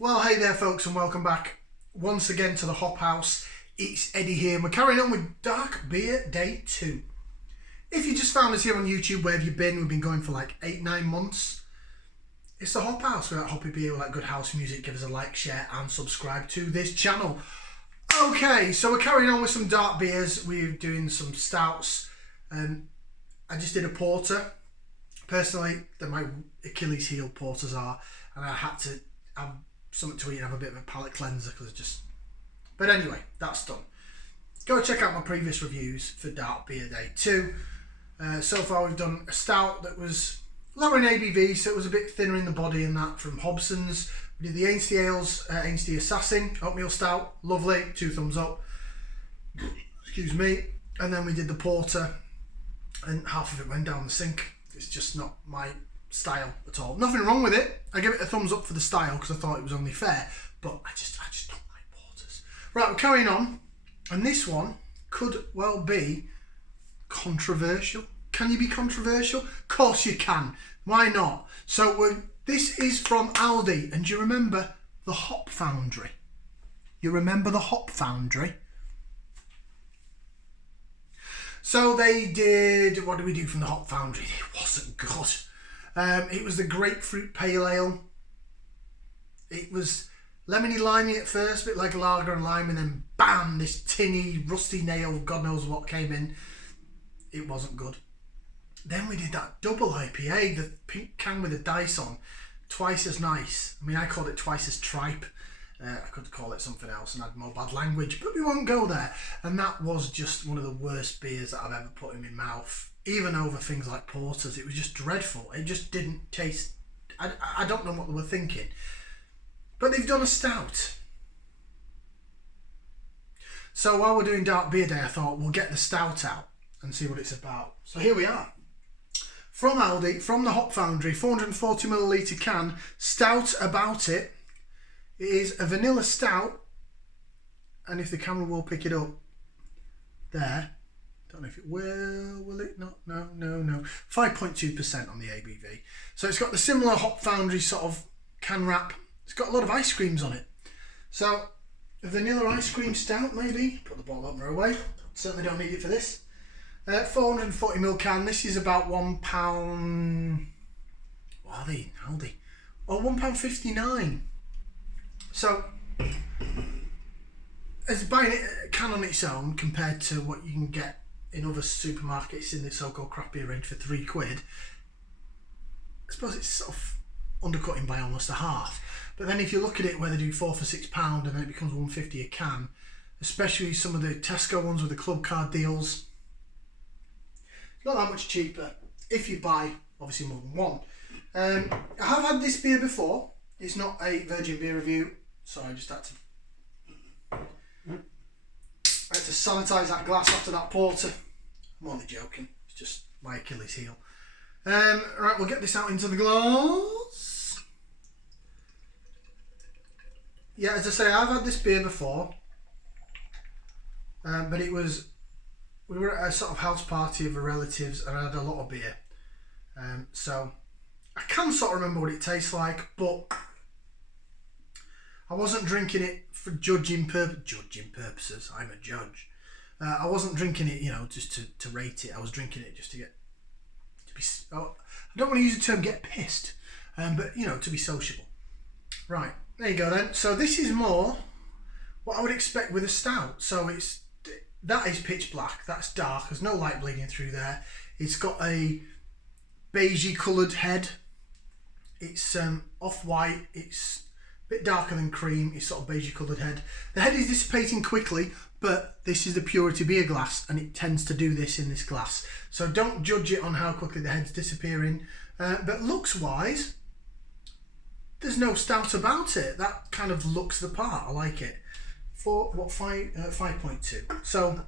Well, hey there folks, and welcome back once again to the Hop House. It's Eddie here, and we're carrying on with Dark Beer Day 2. If you just found us here on YouTube, where have you been? We've been going for like 8-9 months. It's the Hop House. We're at Hoppy Beer, we like good house music. Give us a like, share and subscribe to this channel. Okay, so we're carrying on with some dark beers. We're doing some stouts. I just did a porter. Personally, they're my Achilles heel, porters are, and I had to have something to eat and have a bit of a palate cleanser because but anyway, that's done. Go check out my previous reviews for Dark Beer Day 2. So far we've done a stout that was lower in ABV, so it was a bit thinner in the body, and that from Hobson's. We did the Ainsley Ales, Ainsley Assassin Oatmeal Stout, lovely, 2 thumbs up, excuse me. And then we did the porter, and half of it went down the sink. It's just not my style at all. Nothing wrong with it. I give it a thumbs up for the style because I thought it was only fair, but I just don't like porters. Right, we're carrying on, and this one could well be controversial. Can you be controversial? Of course you can. Why not? So this is from Aldi, and do you remember the Hop Foundry? You remember the Hop Foundry? So they did, what did we do from the Hop Foundry? It wasn't good. It was the Grapefruit Pale Ale. It was lemony limey at first, a bit like lager and lime, and then bam, this tinny, rusty nail, God knows what came in. It wasn't good. Then we did that double IPA, the pink can with the dice on, twice as nice. I mean, I called it twice as tripe. I could call it something else and add more bad language, but we won't go there. And that was just one of the worst beers that I've ever put in my mouth. Even over things like porters, it was just dreadful. It just didn't taste. I don't know what they were thinking. But they've done a stout. So while we're doing Dark Beer Day, I thought we'll get the stout out and see what it's about. So here we are. From Aldi, from the Hop Foundry, 440ml can, Stout About It. It is a vanilla stout, and if the camera will pick it up, there, don't know if it will it not? No, 5.2% on the ABV. So it's got the similar Hop Foundry sort of can wrap. It's got a lot of ice creams on it. So, a vanilla ice cream stout maybe. Put the bottle opener away. Certainly don't need it for this. 440ml can. This is about £1. What are they, Aldi? Oh, £1.59. So, as buying a can on its own compared to what you can get in other supermarkets in the so-called craft beer range for £3, I suppose it's sort of undercutting by almost a half. But then if you look at it where they do 4 for £6 and then it becomes £1.50 a can, especially some of the Tesco ones with the club card deals, it's not that much cheaper if you buy obviously more than one. I have had this beer before. It's not a virgin beer review, so I just had to sanitise that glass after that porter. I'm only joking, it's just my Achilles heel. Right, we'll get this out into the glass. Yeah, as I say, I've had this beer before, but we were at a sort of house party of relatives and I had a lot of beer. So I can sort of remember what it tastes like, but I wasn't drinking it for judging purposes. I'm a judge. I wasn't drinking it, just to rate it. I was drinking it just to be. I don't want to use the term "get pissed," but to be sociable. Right, there you go then. So this is more what I would expect with a stout. So that is pitch black. That's dark. There's no light bleeding through there. It's got a beigey coloured head. It's off-white. It's a bit darker than cream. It's sort of beigey coloured head. The head is dissipating quickly, but this is the Purity beer glass, and it tends to do this in this glass. So don't judge it on how quickly the head's disappearing. But looks-wise, there's no stout about it. That kind of looks the part. I like it. For what, 5.2. So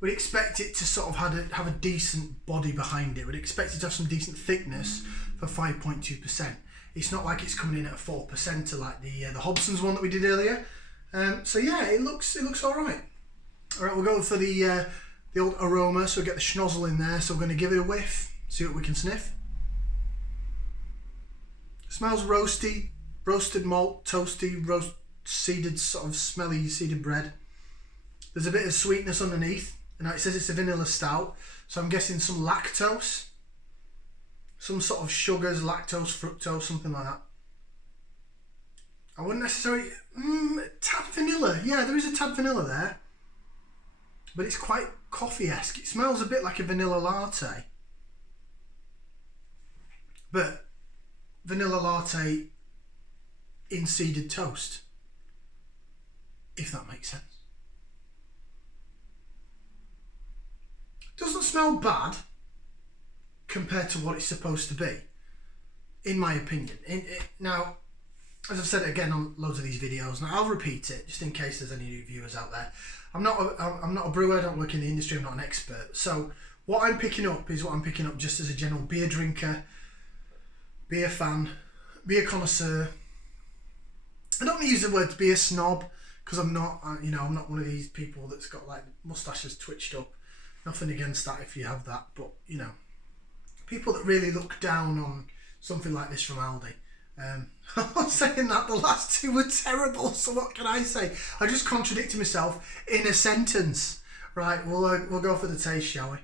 we'd expect it to sort of have a decent body behind it. We'd expect it to have some decent thickness for 5.2%. It's not like it's coming in at a 4% like the Hobson's one that we did earlier. So yeah, it looks all right. All right, we'll go for the old aroma. So we'll get the schnozzle in there. So we're going to give it a whiff. See what we can sniff. It smells roasty roasted malt, toasty, seeded, sort of smelly seeded bread. There's a bit of sweetness underneath. And now it says it's a vanilla stout, so I'm guessing some lactose. Some sort of sugars, lactose, fructose, something like that. I wouldn't necessarily... tad vanilla. Yeah, there is a tad vanilla there. But it's quite coffee-esque. It smells a bit like a vanilla latte. But vanilla latte in seeded toast. If that makes sense. Doesn't smell bad compared to what it's supposed to be, in my opinion. Now, as I've said again on loads of these videos, now I'll repeat it just in case there's any new viewers out there. I'm not a brewer, I don't work in the industry, I'm not an expert. So what I'm picking up is what I'm picking up just as a general beer drinker, beer fan, beer connoisseur. I don't use the word beer snob because I'm not, I'm not one of these people that's got like moustaches twitched up. Nothing against that if you have that, but people that really look down on something like this from Aldi. I'm saying that the last two were terrible, so what can I say? I just contradicted myself in a sentence. Right, we'll go for the taste, shall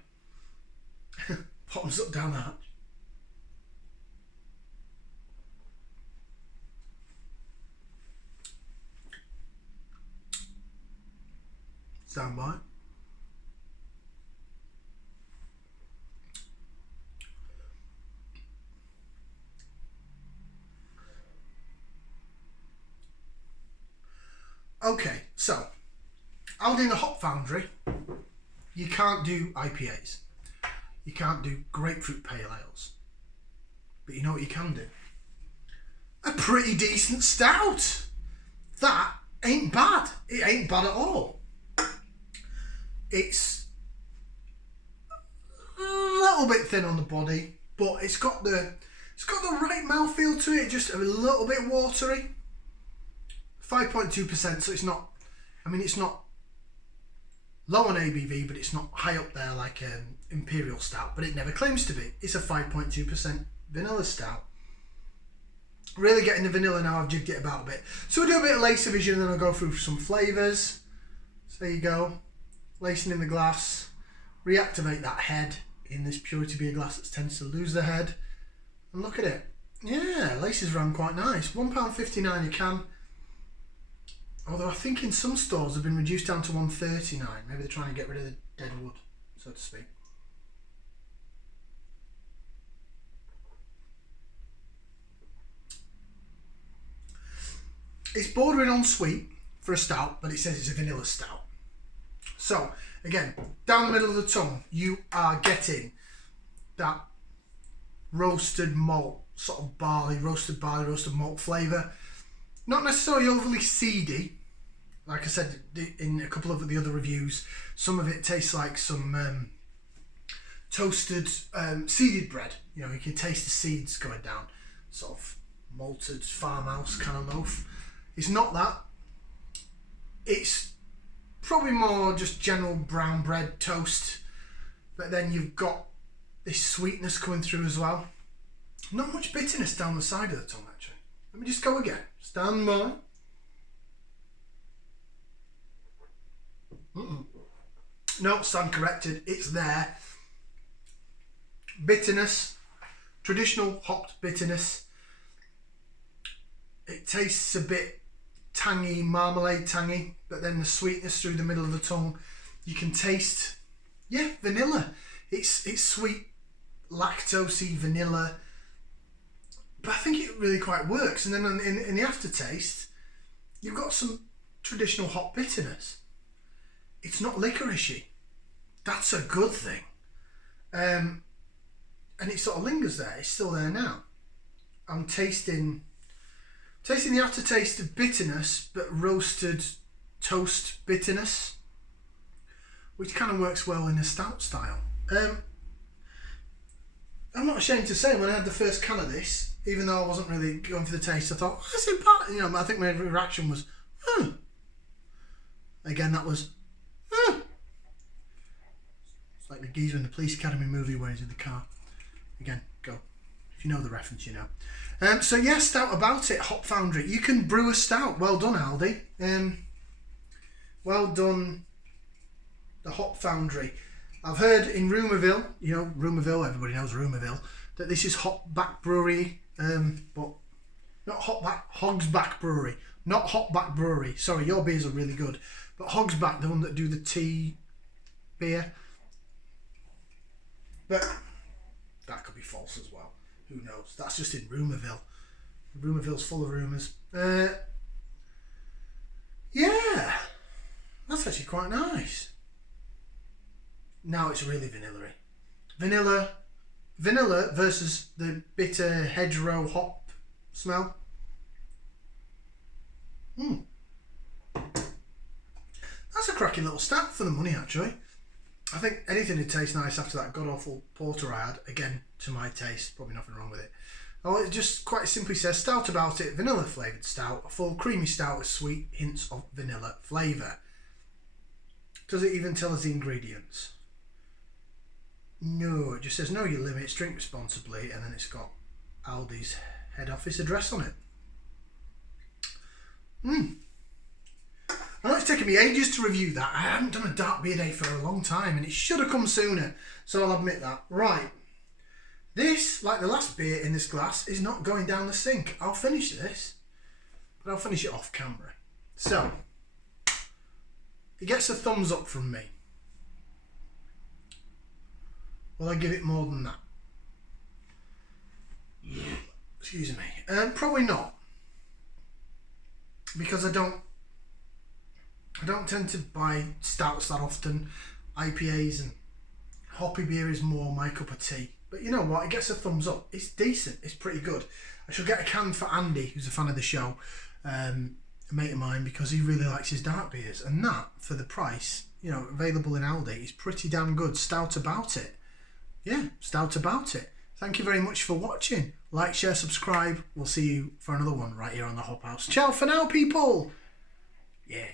we? Bottoms up, down the hatch. Stand by. Okay, so Aldi and the Hop Foundry, you can't do IPAs. You can't do grapefruit pale ales. But you know what you can do? A pretty decent stout. That ain't bad. It ain't bad at all. It's a little bit thin on the body, but it's got the right mouthfeel to it, just a little bit watery. 5.2%, so it's not, it's not low on ABV, but it's not high up there like Imperial Stout, but it never claims to be. It's a 5.2% vanilla stout. Really getting the vanilla now, I've jigged it about a bit. So we'll do a bit of lacer vision and then I'll go through some flavours. So there you go, lacing in the glass. Reactivate that head in this purity beer glass that tends to lose the head. And look at it. Yeah, laces around quite nice. £1.59 a can. Although I think in some stores they've been reduced down to $1.39. Maybe they're trying to get rid of the dead wood, so to speak. It's bordering on sweet for a stout, but it says it's a vanilla stout. So, again, down the middle of the tongue, you are getting that roasted malt, sort of roasted malt flavour. Not necessarily overly seedy. Like I said in a couple of the other reviews, some of it tastes like some toasted seeded bread. You can taste the seeds going down. Sort of malted farmhouse kind of loaf. It's not that. It's probably more just general brown bread toast. But then you've got this sweetness coming through as well. Not much bitterness down the side of the tongue actually. Let me just go again. Stand by. No, stand corrected. It's there. Bitterness. Traditional hopped bitterness. It tastes a bit tangy, marmalade tangy, but then the sweetness through the middle of the tongue. You can taste, vanilla. It's sweet, lactosey vanilla. But I think it really quite works. And then in the aftertaste, you've got some traditional hop bitterness. It's not licoricey. That's a good thing. And it sort of lingers there. It's still there now. I'm tasting the aftertaste of bitterness, but roasted toast bitterness, which kind of works well in a stout style. I'm not ashamed to say, when I had the first can of this, even though I wasn't really going for the taste, I thought, that's in part, I think my reaction was, Again, that was, It's like the geezer in the Police Academy movie where he's in the car. Again, go. If you know the reference, you know. So yeah, Stout About It, Hop Foundry. You can brew a stout. Well done, Aldi. Well done, the Hop Foundry. I've heard in Rumourville, you know, Rumourville, everybody knows Rumourville, that this is Hopback Brewery, but not Hogsback Brewery. Not Hopback Brewery. Sorry, your beers are really good. But Hogsback, the one that do the tea beer. But that could be false as well. Who knows? That's just in Rumourville. Rumourville's full of rumours. Yeah. That's actually quite nice. Now it's really vanilla-y. Vanilla versus the bitter hedgerow hop smell. That's a cracking little stout for the money, actually. I think anything would taste nice after that god-awful porter I had. Again, to my taste, probably nothing wrong with it. Oh, it just quite simply says, Stout About It, vanilla flavoured stout, a full creamy stout with sweet hints of vanilla flavour. Does it even tell us the ingredients? No, it just says know your limits, drink responsibly, and then it's got Aldi's head office address on it. I know it's taken me ages to review that. I haven't done a dark beer day for a long time, and it should have come sooner, so I'll admit that. Right, this, like the last beer in this glass, is not going down the sink. I'll finish this, but I'll finish it off camera. So, it gets a thumbs up from me. Will I give it more than that? Excuse me. Probably not, because I don't tend to buy stouts that often. IPAs and hoppy beer is more my cup of tea. But you know what? It gets a thumbs up. It's decent. It's pretty good. I shall get a can for Andy, who's a fan of the show, a mate of mine, because he really likes his dark beers. And that, for the price, you know, available in Aldi, is pretty damn good. Stout About It. Yeah, Stout About It. Thank you very much for watching. Like, share, subscribe. We'll see you for another one right here on the Hop House. Ciao for now, people. Yeah.